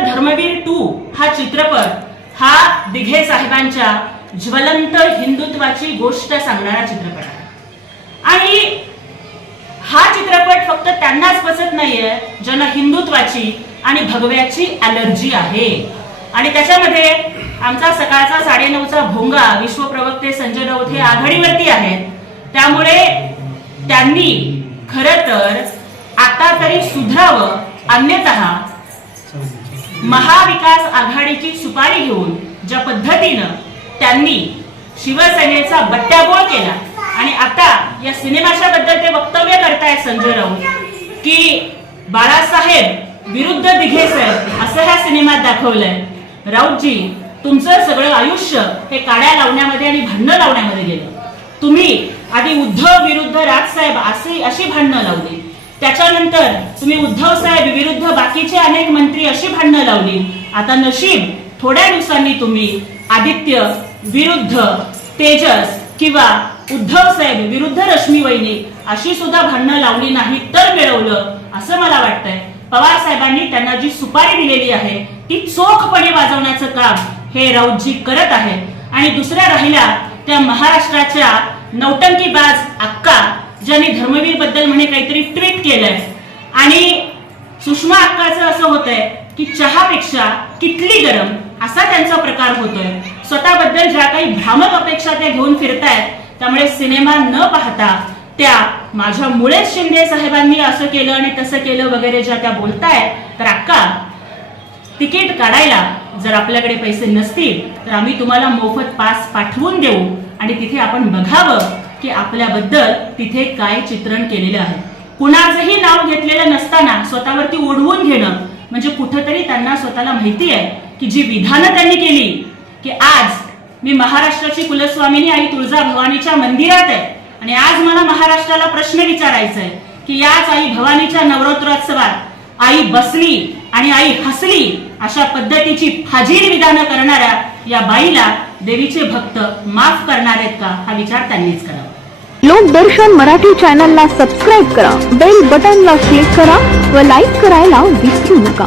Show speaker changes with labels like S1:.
S1: Dharmaveer to हा चित्रपट हा दिघे साहेबांच्या ज्वलंत हिंदुत्वाची गोष्ट सांगणारा चित्रपट आहे. आणि हा चित्रपट फक्त त्यांनाच बसत नाहीये ज्यांना हिंदुत्वाची आणि भगव्याची अलर्जी आहे. आणि त्याच्यामध्ये आमचा सकाळचा साडेनऊचा भोंगा विश्वप्रवक्ते संजय राऊत हे आघाडीवरती आहेत. त्यामुळे त्यांनी खर तर आता तरी सुधरावं अन्यतः महाविकास आघाडीची सुपारी घेऊन ज्या पद्धतीनं त्यांनी शिवसेनेचा बट्ट्याबोळ केला आणि आता या सिनेमाच्या बद्दल ते वक्तव्य करतायत संजय राऊत की बाळासाहेब विरुद्ध दिघे असं ह्या सिनेमात दाखवलंय. राऊतजी तुमचं सगळं आयुष्य हे काड्या लावण्यामध्ये आणि भांडणं लावण्यामध्ये गेलं. तुम्ही आधी उद्धव विरुद्ध राजसाहेब असे अशी भांडणं लावली. त्याच्यानंतर तुम्ही उद्धव साहेब विरुद्ध बाकीचे अनेक मंत्री अशी भांडणं लावली. आता नशीब थोड्या दिवसांनी तुम्ही आदित्य विरुद्ध तेजस किंवा उद्धव साहेब विरुद्ध रश्मी वहिनी अशी सुद्धा भांडणं लावली नाही तर मिळवलं असं मला वाटतंय. पवार साहेबांनी त्यांना जी सुपारी दिलेली आहे ती चोखपणे वाजवण्याचं काम हे राऊतजी करत आहे आणि दुसऱ्या राहिल्या त्या महाराष्ट्राच्या नौटंकीबाज अक्का ज्यांनी धर्मवीरबद्दल म्हणे काहीतरी ट्विट केलंय. आणि सुषमा अक्काचं असं होतंय की चहापेक्षा किटली गरम असा त्यांचा प्रकार होतोय. स्वतःबद्दल ज्या काही भ्रामक अपेक्षा त्या घेऊन फिरतायत त्यामुळे सिनेमा न पाहता त्या माझ्यामुळेच शिंदे साहेबांनी असं केलं आणि तसं केलं वगैरे ज्या त्या बोलतायत तर अक्का तिकीट काढायला जर आपल्याकडे पैसे नसतील तर आम्ही तुम्हाला मोफत पास पाठवून देऊ आणि तिथे आपण बघावं. की आपल्याबद्दल तिथे काय चित्रण केलेलं आहे. कुणाचंही नाव घेतलेलं नसताना स्वतःवरती ओढवून घेणं म्हणजे कुठंतरी त्यांना स्वतःला माहिती आहे की जी विधानं त्यांनी केली की आज मी महाराष्ट्राची कुलस्वामिनी आई तुळजा भवानीच्या मंदिरात आहे आणि आज मला महाराष्ट्राला प्रश्न विचारायचा आहे की याच आई भवानीच्या नवरात्रोत्सवात आई बसली आणि आई हसली अशा पद्धतीची फाजील विधानं करणाऱ्या या बाईला देवीचे भक्त माफ करणार आहेत का? हा विचार त्यांनीच करावा.
S2: लोकदर्शन मराठी चॅनलला सबस्क्राईब करा बेल बटनला क्लिक करा व लाईक करायला विसरू नका.